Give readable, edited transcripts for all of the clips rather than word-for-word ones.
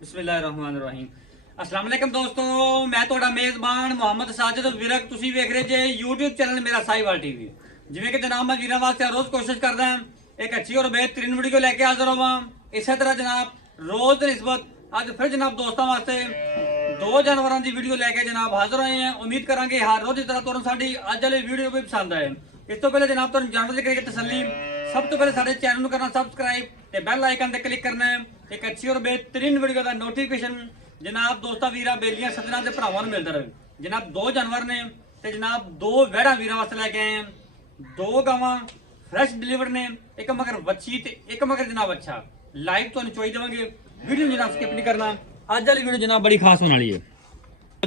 ਬਿਸਮਿਲ੍ਲਾਹਿਰਰਹਿਮਾਨਿਰਰਹੀਮ। अस्सलाम वालेकुम दोस्तों, मैं ਤੁਹਾਡਾ ਮੇਜ਼ਬਾਨ ਮੁਹੰਮਦ ਸਾਜਿਦ ਵਿਰਕ। ਤੁਸੀਂ ਵੇਖ ਰਹੇ ਜੇ YouTube ਚੈਨਲ ਮੇਰਾ ਸਾਈਵਾਲ ਟੀਵੀ। ਜਿਵੇਂ ਕਿ ਜਨਾਬ ਮੈਂ ਵੀਰਾਂ ਵਾਸਤੇ ਰੋਜ਼ ਕੋਸ਼ਿਸ਼ ਕਰਦਾ ਹਾਂ ਇੱਕ ਅੱਛੀ ਔਰ ਬਿਹਤਰੀਨ ਵੀਡੀਓ ਲੈ ਕੇ ਹਾਜ਼ਰ ਹੋਵਾਂ। ਇਸੇ ਤਰ੍ਹਾਂ ਜਨਾਬ ਰੋਜ਼ ਦੀ ਨਿਸਬਤ ਅੱਜ ਫਿਰ ਜਨਾਬ ਦੋਸਤਾਂ ਵਾਸਤੇ ਦੋ ਜਾਨਵਰਾਂ ਦੀ ਵੀਡੀਓ ਲੈ ਕੇ ਜਨਾਬ ਹਾਜ਼ਰ ਹੋਏ ਹਾਂ। ਉਮੀਦ ਕਰਾਂਗੇ ਹਰ ਰੋਜ਼ ਦੀ ਤਰ੍ਹਾਂ ਤੁਹਾਨੂੰ ਸਾਡੀ ਅੱਜ ਵਾਲੀ ਵੀਡੀਓ ਵੀ ਪਸੰਦ ਆਏ। ਇਸ ਤੋਂ ਪਹਿਲੇ ਜਨਾਬ ਤੁਹਾਨੂੰ ਜਾਣਕਾਰੀ ਦੇ ਕਰਕੇ ਤਸੱਲੀ, ਸਭ ਤੋਂ ਪਹਿਲੇ ਸਾਡੇ ਚੈਨਲ ਨੂੰ ਕਰਨਾ ਸਬਸਕ੍ਰਾਈਬ ਤੇ ਬੈਲ ਆਈਕਨ ਤੇ ਕਲਿੱਕ ਕਰਨਾ ਹੈ। ਇੱਕ ਅੱਛੀ ਔਰ ਬਿਹਤਰੀਨ ਵੀਡੀਓ ਦਾ ਨੋਟੀਫਿਕੇਸ਼ਨ जनाब दोस्तों वीरा बेलियां सजना के भरावां नूं मिलदा रहे। जनाब दो जानवर ने ते जनाब दो वैड़ा वीरां वास्ते लेके आए हैं। दो गावां फ्रैश डिलीवर ने, एक मगर बच्ची ते एक मगर जनाब अच्छा लाइव तुहानूं चोई देवांगे। वीडियो जनाब स्किप नहीं करना। अज वाली वीडियो जनाब बड़ी खास होने वाली है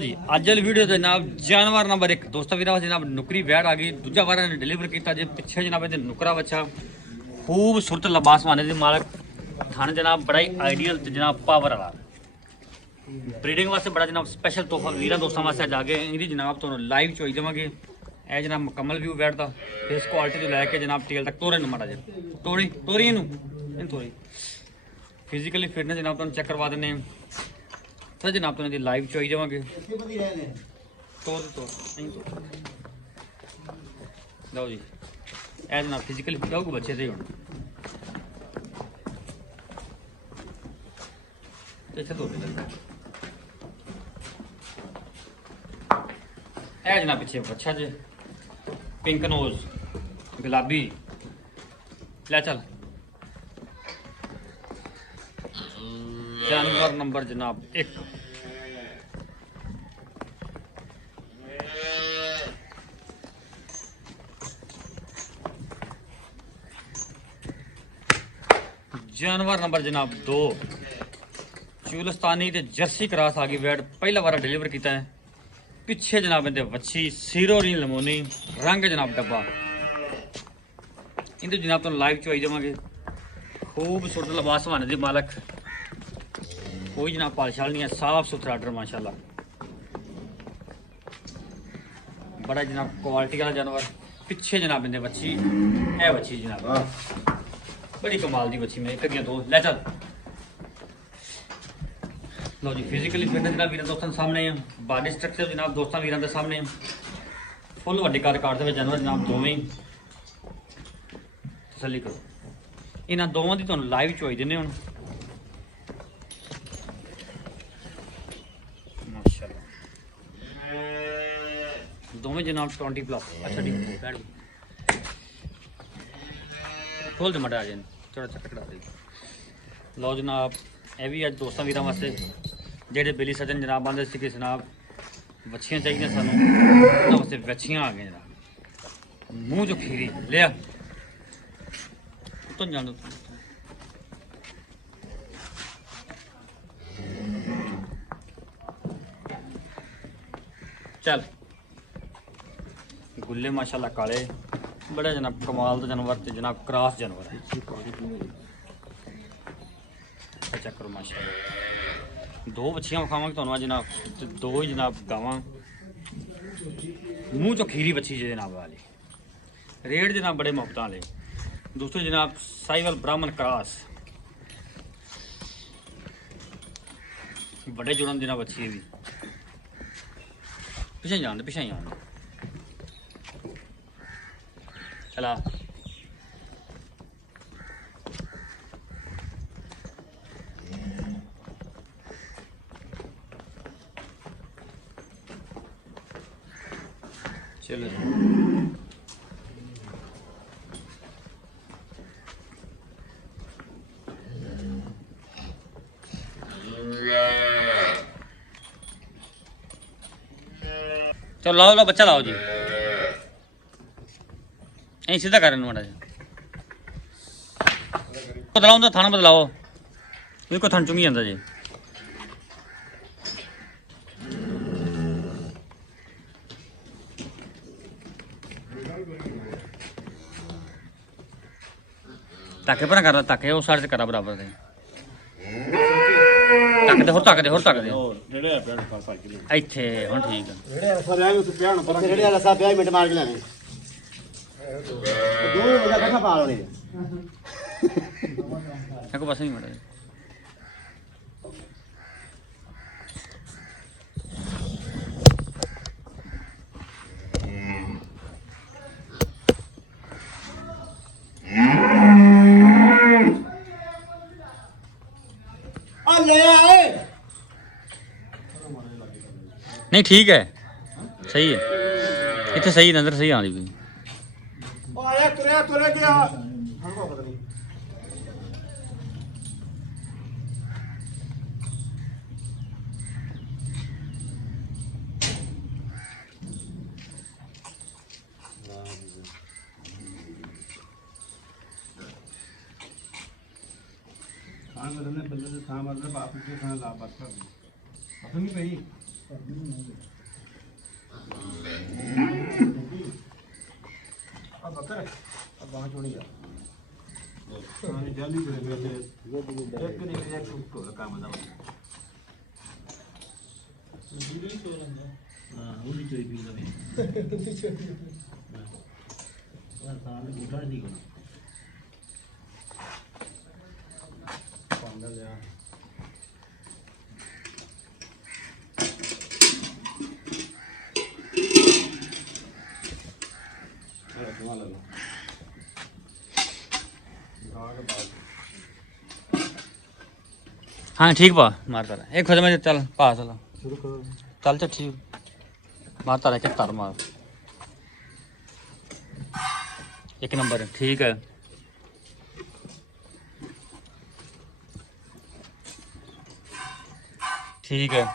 जी। अज वाली वीडियो जनाब जानवर नंबर 1 दोस्तों वीरा जनाब नुकरी वैड़ आ गई। दूजा वारा ने डिलीवर किया जे पिछे जनाब इहदे नुकरा बच्चा खूबसूरत लबास माने दे मालक थाने जनाब बड़ा ही आइडियल ते जनाब पावर वाला ब्रीडिंग वास्ते बड़ा जनाब स्पेशल तोहफा वीरा दोस्तों वास्ते जाके इहदी जनाब तुहानूं लाइव चोई देवांगे। ए जनाब मुकम्मल व्यू बैठदा फेस क्वालिटी तो लैके जनाब टेल तक तोरे माड़ा जे तोड़ी तोरी इनू तोरी फिजिकली फिटनेस जनाब तुहानूं चेक करवा दिंदे फिर जनाब तुहानूं इहदी लाइव चोई देवांगे। लो जी ए जनाब फिजिकली फिट होगा बच्चे से हुण इत्थे तोड़ लगा है जनाब पिछे अच्छा जे पिंक नोज गुलाबी ले चल जानवर नंबर जनाब 1 जानवर नंबर जनाब 2 चूलस्तानी ते जर्सी क्रॉस आ गई। वैड पहला बार डिलीवर किया है। पिछे जनाब इनके वच्छी सीरोरी लमोनी रंग जनाब डब्बा इनके जनाब तो लाइव चुआई देवांगे। खूबसूरत लिबास बने दी मालक कोई जनाब पालशाल नहीं है, साफ सुथरा आर्डर माशाल्लाह। बड़ा जनाब क्वालिटी वाला जानवर। पिछे जनाब इनके वच्छी है वच्छी जनाब बड़ी कमाल दी वच्छी में एक दो ले चल लो जी। फिजिकली फिटनेस जनाब वीर दोस्तों सामने है। बॉडी स्ट्रक्चर जनाब दोस्तों वीर के सामने है। फुल वड्डी कार के जानवर जनाब दोवें तसली करो। इन्होंने दोवों की तुहानूं लाइव चोई देने हुण माशाअल्लाह दोवें जनाब 20+ अच्छा ठीक बैठ खोल दे मटा आ जाए थोड़ा चक्कर दे लो जनाब। यह भी अज दोस्तों वीर वास्ते जेडे बेली सजन जनाब आते थे जनाब बच्चियां चाहिए सानू उन्होंने वास्ते बच्चियां आ गई जनाब मूँह चो खीरी लिया तो जान दो चल गुल्ले माशाल्लाह काले बड़े जनाब कमाल का जानवर ते जनाब क्रॉस जानवर है। चेक करो माशाल्लाह दो बच्चियां विखावांगे तुहानूं जनाब दो ही जनाब गावां मूँह चो खीरी बच्ची जी जनाब वाली। रेट जनाब बड़े मुफ्त वाले। दूसरे जनाब साहिवाल ब्राह्मण क्रॉस बड़े जुड़न जनाब बच्ची भी पिछे जान पिछे जान चला चलो चलो लाओ लो बच्चा लाओ जी यहीं सीधा कर बदलाओ तो थाना बदलाओ कोई थान चुंगी जाता जी। ताके पर कर ताके उस साइड से करा बराबर से ताके होर ताके होर ताके इत्थे हुण ठीक है रेड़े वाला सा 50 मिनट मार के लाने दो बजा बैठा पाल वाले को बस नहीं मड़ा ले आए नहीं ठीक है सही है इतने सही है अंदर सही आ रही भी ओ आया तुरे गया हमको पता नहीं खान बदलने बदलने से खान बदलने बाप के खान ला बात कर पता नहीं कहीं अब बता अब वहां छोड़ जा खान जल्दी करे वैसे एक के लिए एक तो काम बता दूरी तो रंगा हां वो भी चोरी भी लगे हां साल गुटा नहीं को पांडा ले हाँ ठीक बा मारता रहा एक खुद में चल पा चल शुरू करो चल तो ठीक मारता रहा क्या तार मार एक नंबर है ठीक है ठीक है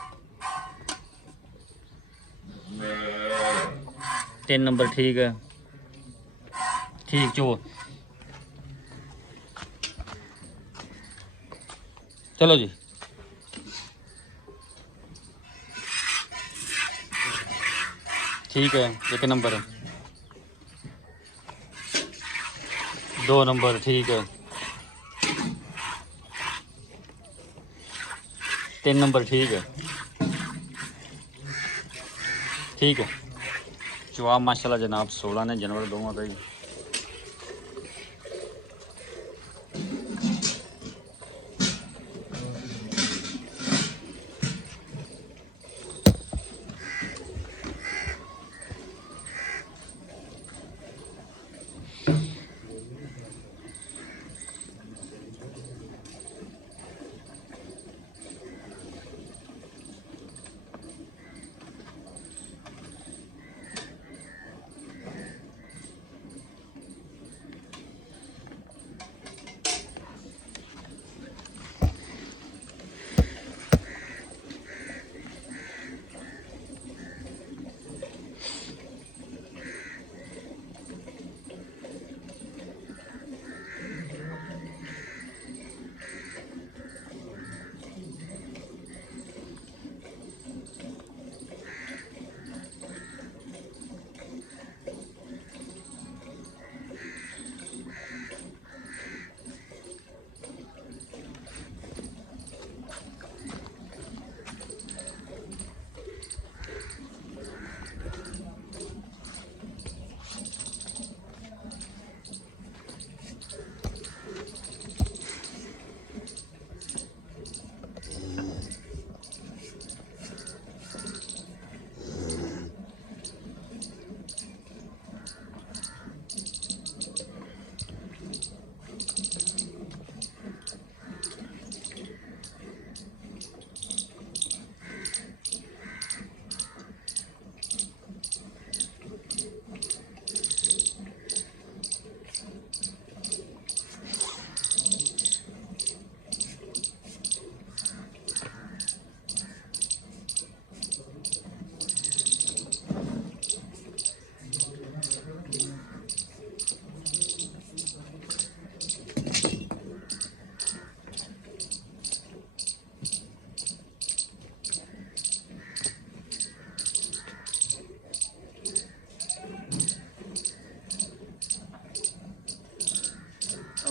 3 नंबर ठीक है ठीक जो चलो जी ठीक है 1 नंबर है 2 नंबर ठीक है 3 नंबर ठीक है ठीक है जवाब माशाल्लाह जनाब 16 ने जनवरी दोनों का ही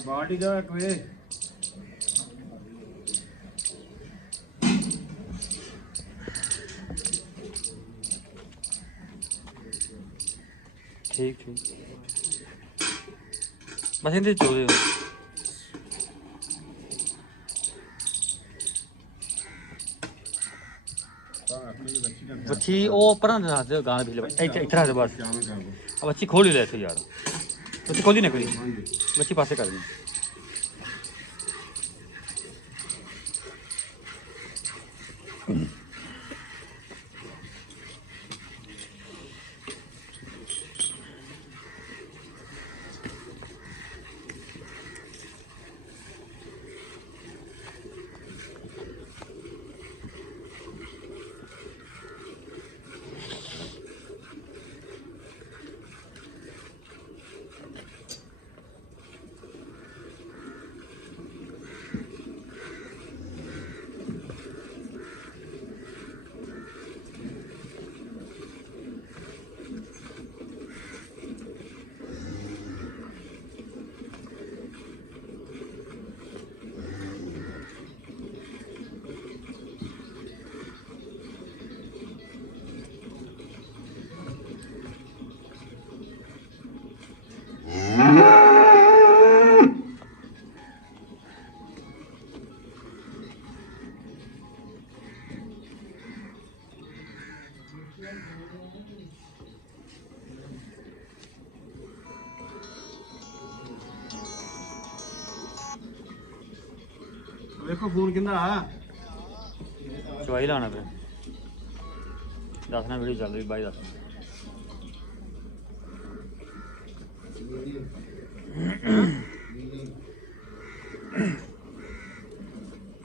बाटी जाओ एक वे ठीक ठीक बस इनसे चोरी हो बच्ची ओ पर ना दे गाना पिछले इतना से बस अब बच्ची खोल ही ले थे यार बच्ची खोल ही नहीं करी बच्ची पासे कर दी ਵੇਖੋ ਫੋਨ ਕਿੰਦਾ ਆ ਚਵਾਈ ਲਾਣਾ ਫਿਰ ਦੱਸਣਾ ਵੀਡੀਓ ਚੱਲ ਰਹੀ ਬਾਈ ਦੱਸ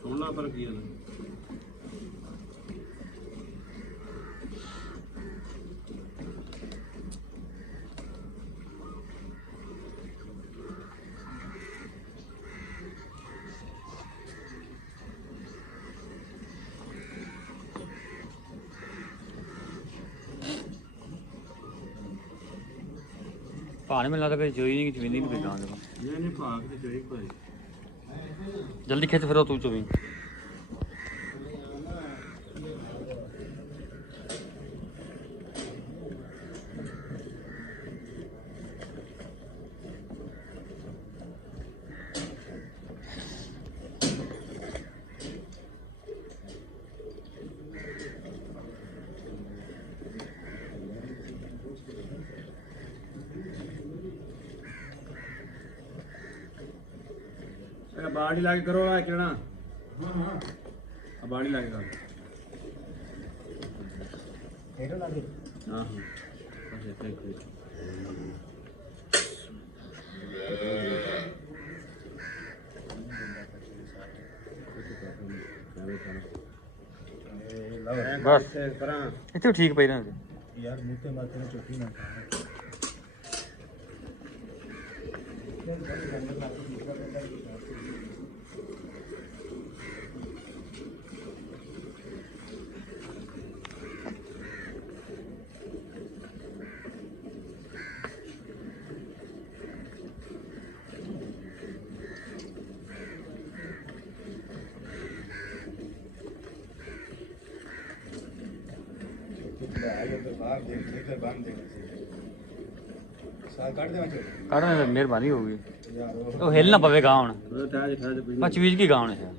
ਸੁਣਨਾ ਪਰ ਕੀ ਹੈ ਭਾਣੇ ਮੈਨੂੰ ਲੱਗਦਾ ਕਿ ਜੋਈ ਨਹੀਂ ਚਵਿੰਦੀ ਨਹੀਂ ਕੋਈ ਜਾਣ ਇਹ ਨਹੀਂ ਭਾਗ ਤੇ ਚੋਈ ਭਾਈ ਜਲਦੀ ਖਿੱਚ ਫਿਰ ਤੂੰ ਚੋਵੀਂ बाड़ी लाके करो ना किरणा हाँ बाड़ी लाके करो हाँ हाँ बस इतने ठीक पे रहने यार मुझे मारते हैं चोटी ना काटने मेहरबानी होगी तो हिल ना पवे गाँव बस चीज की गाँव है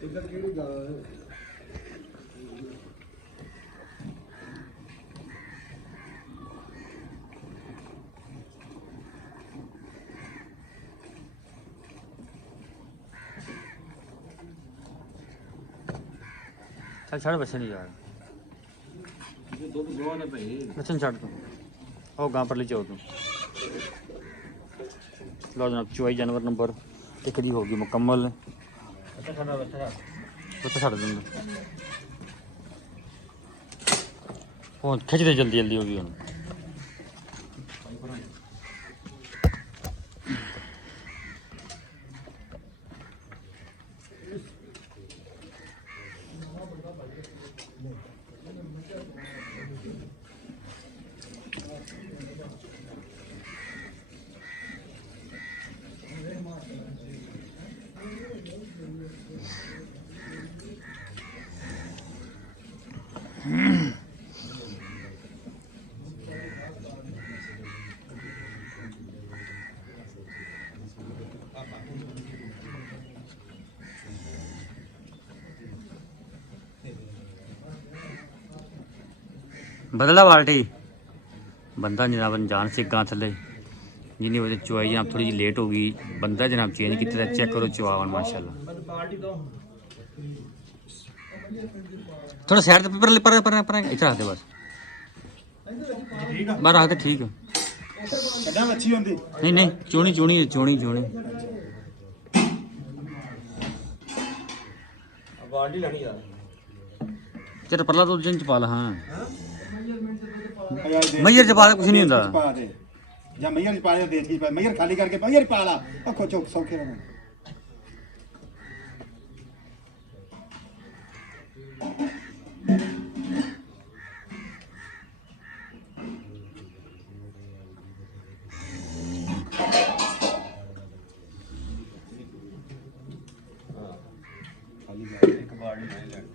इधर क्यों जा रहा है चल छड़ बच्चे नहीं जा रहा ये दो गवा ना भाई बच्चन छड़ तू ओ गांव पर ले जाओ तू लो जनाब चुवाई जानवर नंबर एक दी होगी मुकम्मल अच्छा खाना ਉੱਤੇ ਛੱਡ ਦਿੰਦਾ ਹੁਣ ਖਿੱਚਦੇ ਜਲਦੀ ਜਲਦੀ ਹੋ ਗਈ ਹੁਣ बदला बाल्टी बंदा जनाब अनजान से गां थले जिन्नी वजह चुवाई जनाब थोड़ी लेट होगी बंदा जनाब चेंज किया चेक करो चुवावन माशाल्लाह थोड़ा साइड पे पर पर इधर आते बस बाहर आते ठीक है कदम अच्छी होंदी नहीं नहीं चोनी चोनी चोनी चोनी बाल्टी लेनी यार तेरा परला तो जिन च पा ला हाँ ਮਈਰ ਚ ਪਾ ਕੁਛ ਨਹੀਂ ਹੁੰਦਾ ਜਾਂ ਮਈਰ ਚ ਪਾ ਦੇ ਦੇਤੀ ਪਾ ਮਈਰ ਖਾਲੀ ਕਰਕੇ ਮਈਰ ਪਾ ਲਾ ਅੱਖੋਂ ਚੋਕ ਸੌਖੇ ਰਹਿਣਾ ਇੱਕ ਬਾਲਟੀ ਨਹੀਂ ਲੈਣੀ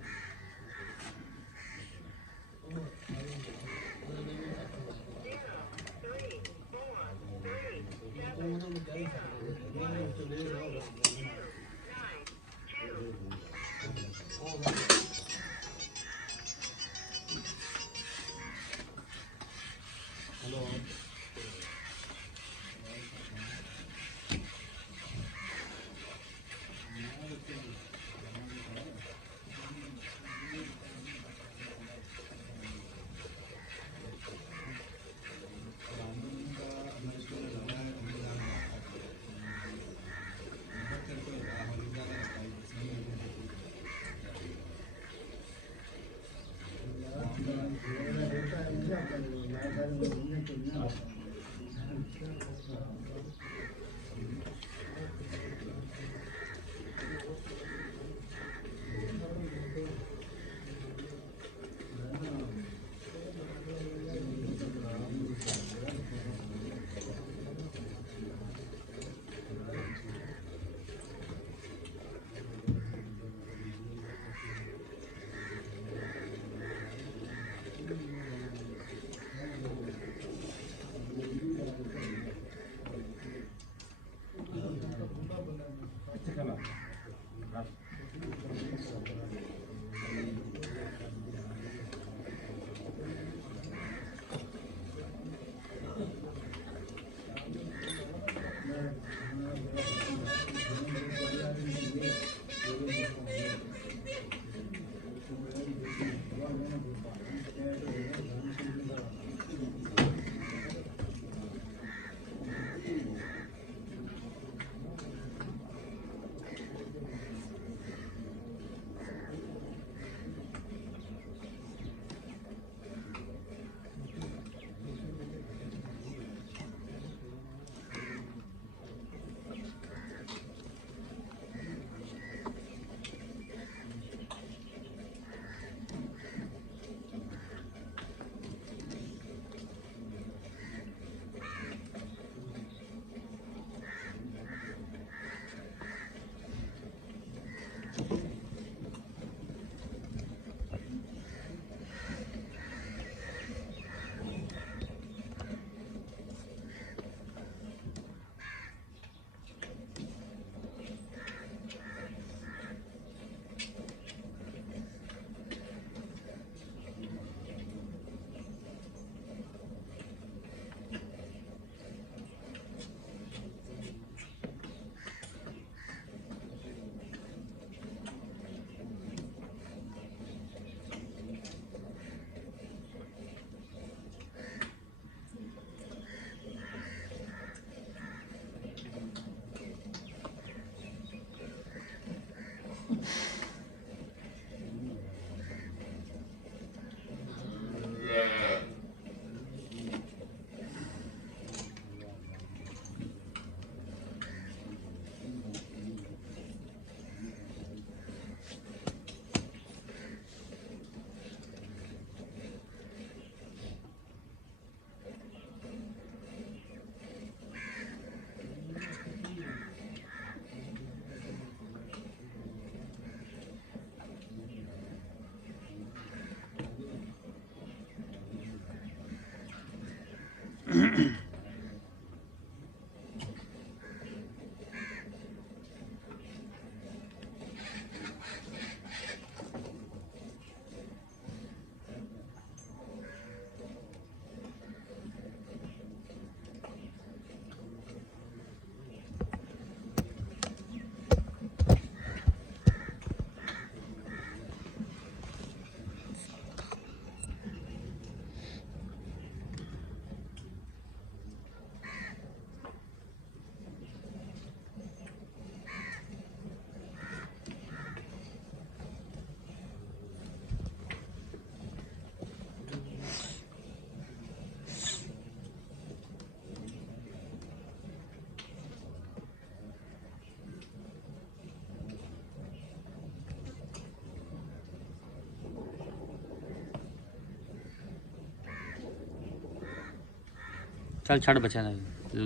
चल छड़ बचा ना।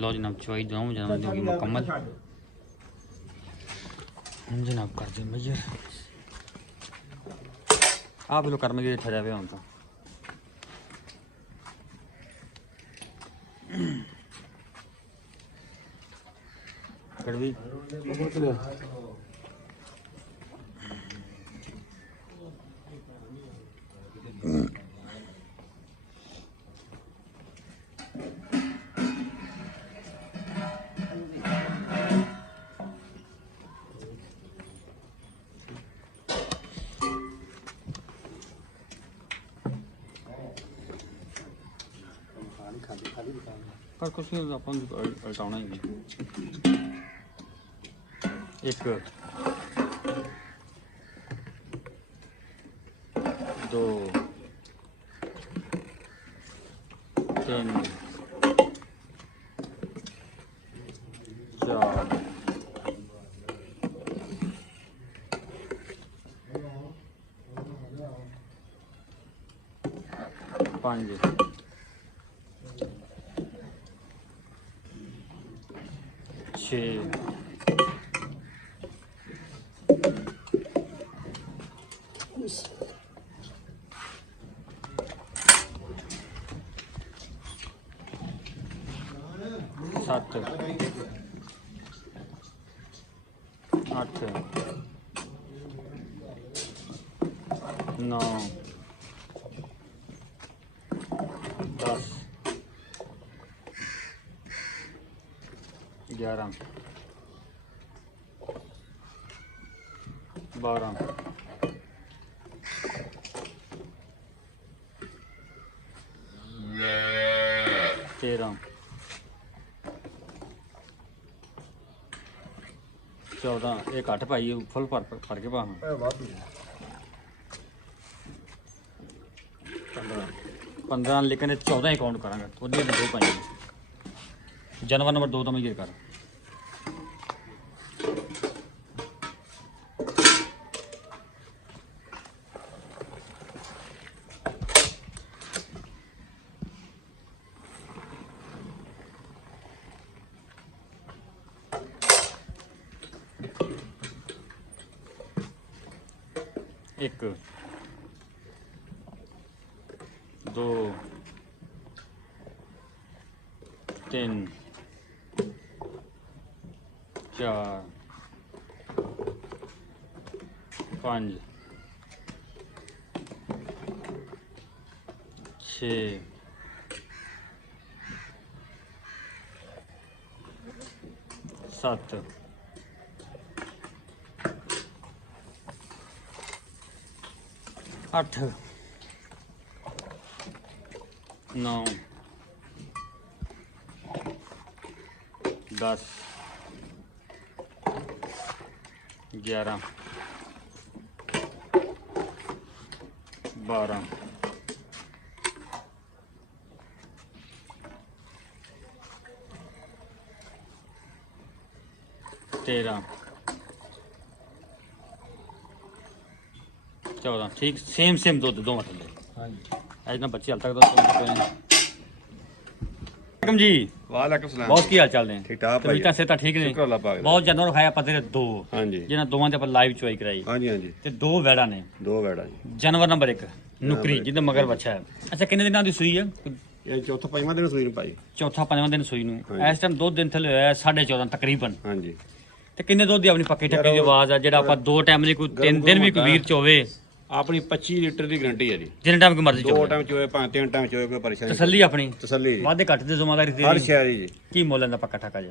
लो जनाब चवाई दोनों जनाब होगी मुकम्मल। हम जनाब कर दे मजर आप लोग कर मजर ठहरा हुआ उनका कड़वी पर कुछ नहीं अपन उल्टाना ही नहीं। एक दो तीन चार पाँच 6 7 8 9 10 11 12 13 14 एक 8 पाई फुल भर के पा 15 लेकिन 14 ही काउंट करांगा तो दो पाई जानवर नंबर 2 तो मैं ये कर एक 2 3 4 5 6 7 8 9 10 11 12 13 14 ठीक सेम दो मतलब हाँ जी आज ना बच्चे हाल तक जी वालेकुम सलाम बहुत की हाल चाल ने ठीक ठाक तबीयਤਾਂ ਸਿਹਤਾਂ ਠੀਕ ਨੇ ਸ਼ੁਕਰ ਅੱਲਾਹ ਪਾਕ ਦਾ। ਬਹੁਤ ਜਾਨਵਰ ਖਾਇਆ ਆਪਾਂ ਤੇਰੇ ਦੋ ਹਾਂਜੀ ਜਿਹਨਾਂ ਦੋਵਾਂ ਤੇ ਆਪਾਂ ਲਾਈਵ ਚੋਈ ਕਰਾਈ ਹਾਂਜੀ ਹਾਂਜੀ ਤੇ ਦੋ ਵੈੜਾ ਨੇ ਦੋ ਵੈੜਾ ਜੀ ਜਾਨਵਰ ਨੰਬਰ 1 ਨੁਕਰੀ ਜਿਹਦਾ ਮਗਰ ਬੱਚਾ ਹੈ ਅੱਛਾ ਕਿੰਨੇ ਦਿਨਾਂ ਦੀ ਸੂਈ ਹੈ ਇਹ ਚੌਥਾ ਪੰਜਵਾਂ ਦਿਨ ਸੂਈ ਨੂੰ ਪਾਈ ਚੌਥਾ ਪੰਜਵਾਂ ਦਿਨ ਸੂਈ ਨੂੰ ਹਾਂਜੀ। ਇਸ ਟਾਈਮ 2 ਦਿਨ ਥੱਲੇ ਹੋਇਆ 14.5 ਤਕਰੀਬਨ ਹਾਂਜੀ ਤੇ ਕਿੰਨੇ ਦੁੱਧ ਦੀ ਆਪਣੀ ਪੱਕੀ ਠੱਕੀ ਦੀ ਆਵਾਜ਼ ਆ ਜਿਹੜਾ ਆਪਾਂ ਦੋ ਟਾਈਮ ਲਈ ਕੋਈ 3 ਦਿਨ ਵੀ ਕੋਈ ਵੀਰ ਚ ਹੋਵੇ ਆਪਣੀ 25 ਲੀਟਰ ਦੀ ਗਰੰਟੀ ਹੈ ਜੀ ਜਿੰਨੇ ਟਾਈਮ ਕੋਈ ਮਰਜ਼ੀ ਦੋ ਚੋਵੇ ਟਾਈਮ ਚੋਏ ਭਾਵੇਂ ਤਿੰਨ ਟਾਈਮ ਚੋਏ ਕੋਈ ਪਰੇਸ਼ਾਨੀ ਤਸੱਲੀ ਆਪਣੀ ਤਸੱਲੀ ਜੀ ਵਾਧੇ ਘੱਟ ਦੀ ਜ਼ਿੰਮੇਵਾਰੀ ਹਰ ਤੇਰੀ ਸ਼ਹਿਰੀ ਜੀ ਕੀ ਮੁੱਲ ਦਾ ਪੱਕਾ ਠੱਕਾ ਜੀ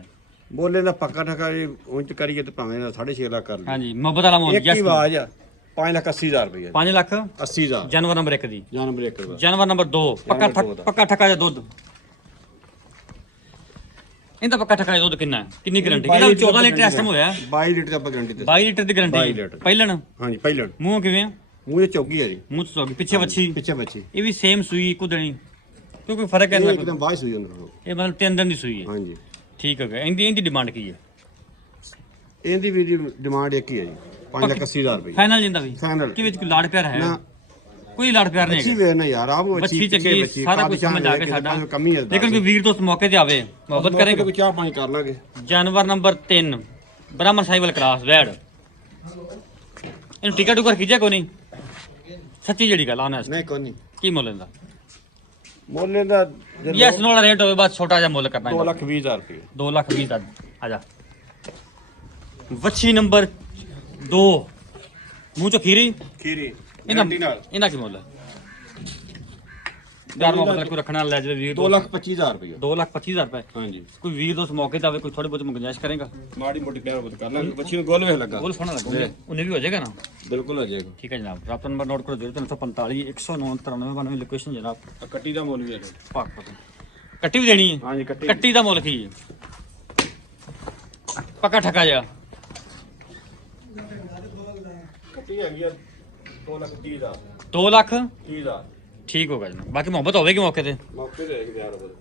ਬੋਲੇ ਦਾ ਪੱਕਾ ਠੱਕਾ ਜੀ ਉਂਝ ਕਰੀਏ ਤੇ ਭਾਵੇਂ 6.5 ਲੱਖ ਕਰ ਲਈ ਹਾਂਜੀ ਮੁਹੱਬਤ ਵਾਲਾ ਮੁੱਲ ਇੱਕ ਹੀ ਆਵਾਜ਼ ਆ 5,80,000 ਰੁਪਏ 5 ਲੱਖ 80,000 ਜਾਨਵਰ ਨੰਬਰ 1 ਦੀ ਜਾਨਵਰ ਇੱਕ ਰੁਪਏ ਜਾਨਵਰ ਨੰਬਰ 2 ਪੱਕਾ ਜਾਨਵਰ ਦੋ ਦਾ। ਪੱਕਾ ਠੱਕਾ ਜਾਂ ਦੁੱਧ ਇਹਦਾ ਪੱਕਾ ਠੱਕਾ ਜਾਂ ਦੁੱਧ ਕਿੰਨਾ ਹੈ? ਕਿੰਨੀ ਗਾਰੰਟੀ ਇਹਦਾ 14 ਲੀਟਰ ਇਸ ਟਾਈਮ ਹੋਇਆ 22 ਲੀਟਰ ਦਾ ਆਪਾਂ ਗਰੰਟੀ ਤੇ 22 ਲੀਟਰ ਦੀ 22 ਗਾਰੰਟੀ ਲੀਟਰ। ਪਹਿਲਣ ਹਾਂਜੀ ਪਹਿਲਣ ਮੂੰਹ ਕਿਵੇਂ ਆ? ਮੂੰਹ ਤੇ ਚੌਕੀ ਹੈ ਜੀ ਮੂੰਹ ਤੋਂ ਅੱਗੇ ਪਿੱਛੇ ਵੱਛੀ ਪਿੱਛੇ ਬੱਚੀ ਇਹ ਵੀ ਸੇਮ ਸੂਈ ਇੱਕੋ ਦਿਨੀ ਕਿਉਂਕਿ ਫਰਕ ਹੈ ਇਹ ਨਾ ਇੱਕਦਮ ਬਾਹਰ ਸੂਈ ਅੰਦਰ ਇਹ ਮਤਲਬ 3 ਦਿਨ ਦੀ ਸੂਈ ਹੈ ਹਾਂਜੀ ਠੀਕ ਹੋ ਗਿਆ ਇਹਦੀ ਡਿਮਾਂਡ ਕੀ ਹੈ ਇਹਦੀ ਵੀ ਡਿਮਾਂਡ ਇੱਕ ਹੀ ਹੈ ਜੀ 5,80,000 ਰੁਪਏ ਫਾਈਨਲ ਜਿੰਦਾ ਵੀ ਫਾਈਨਲ ਕਿ ਵਿੱਚ ਕੋਈ ਲਾੜ ਪਿਆਰ ਹੈ ਨਾ ਕੋਈ ਲੜ ਪਿਆਰ ਨਹੀਂ ਅੱਛੀ ਹੈਗਾ। ਵੇ ਨਾ ਯਾਰ ਆਪ ਬੱਚੀ ਚੰਗੀ ਸਾਰਾ ਕੁਝ ਸਮਝ ਆ ਗਿਆ ਸਾਡਾ। ਕਮੀ ਹੈ ਲੇਕਿਨ ਕੋਈ ਵੀਰ ਦੋਸਤ ਮੌਕੇ ਤੇ ਆਵੇ ਮੁਹੱਬਤ ਕਰੇਗਾ। ਕੋਈ ਚਾਹ ਪਾਣੀ ਕਰ ਲਾਂਗੇ। ਜਾਨਵਰ ਨੰਬਰ 3 ਬ੍ਰਾਹਮਣ ਸਾਈਵਲ ਕਲਾਸ ਵੈੜ। ਇਹਨੂੰ ਟਿਕਟ ਟੁਕਰ ਖਿੱਚਿਆ ਕੋਈ ਨਹੀਂ? ਸੱਚੀ ਜਿਹੜੀ ਗੱਲ ਆਨੈਸਟ ਨਹੀਂ ਕੋਈ ਨਹੀਂ ਕੀ ਮੁੱਲ ਇਹਦਾ? ਮੁੱਲ ਦਾ ਯੈਸ ਨੋ ਵਾਲਾ ਰੇਟ ਹੋਵੇ ਬਸ ਛੋਟਾ ਜਿਹਾ ਮੁੱਲ ਕਰਨਾ 2,20,000 ਰੁਪਏ। 2,20,000 ਦਾ ਆ ਜਾ। ਵੱਛੀ ਨੰਬਰ 2 ਮੂੰਹ ਚੋਂ ਖੀਰੀ ਖੀਰੀ ਇਹਨਾਂ ਨਾਲ ਇਹਨਾਂ ਕੀ ਮੁੱਲ ਹੈ? ਯਾਰ ਮੁਹੱਬਤ ਕੋਈ ਰੱਖਣਾ ਲੈ ਜਾਵੇ ਵੀਰ 2,25,000 ਰੁਪਏ। 2,25,000 ਰੁਪਏ। ਹਾਂਜੀ ਕੋਈ ਵੀਰ ਦੋਸਤ ਮੌਕੇ ਤੇ ਆਵੇ ਕੋਈ ਥੋੜੀ ਬਹੁਤ ਗੁੰਜਾਇਸ਼ ਕਰੇਗਾ? ਮਾੜੀ ਮੋਟੀ ਪਿਆਰ ਬਤ ਕਰ ਲਾਂਗੇ। ਬੱਚੀ ਨੂੰ ਗੋਲ ਵੇਖ ਲੱਗਾ ਬੋਲ ਸੋਹਣਾ ਲੱਗਾ ਉਹਨੇ ਵੀ ਹੋ ਜਾਏਗਾ ਨਾ? ਬਿਲਕੁਲ ਆ ਜਾਏਗਾ। ਠੀਕ ਹੈ ਜਨਾਬ। ਰਾਬਤਾ ਨੰਬਰ ਨੋਟ ਕਰੋ 0345 109 9392 ਲੋਕੇਸ਼ਨ ਜਨਾਬ ਕੱਟੀ ਦਾ ਮੁੱਲ ਵੀ ਹੈ ਪਾਕ ਪਤਾ। ਕੱਟੀ ਵੀ ਦੇਣੀ ਹੈ? ਹਾਂਜੀ ਕੱਟੀ ਕੱਟੀ ਦਾ ਮੁੱਲ ਕੀ ਹੈ? ਪੱਕਾ ਠੱਕਾ ਜਾ ਕੱਟੀ ਹੈਗੀ ਆ 2,30,000 2 ਲੱਖ 30,000 ਠੀਕ ਹੋਗਾ ਜਨਾਬ। ਬਾਕੀ ਮੁਹੱਬਤ ਹੋਵੇਗੀ ਮੌਕੇ ਤੇ। ਮੌਕੇ ਤੇ ਹੈਗੀ ਪਿਆਰ ਬਤ।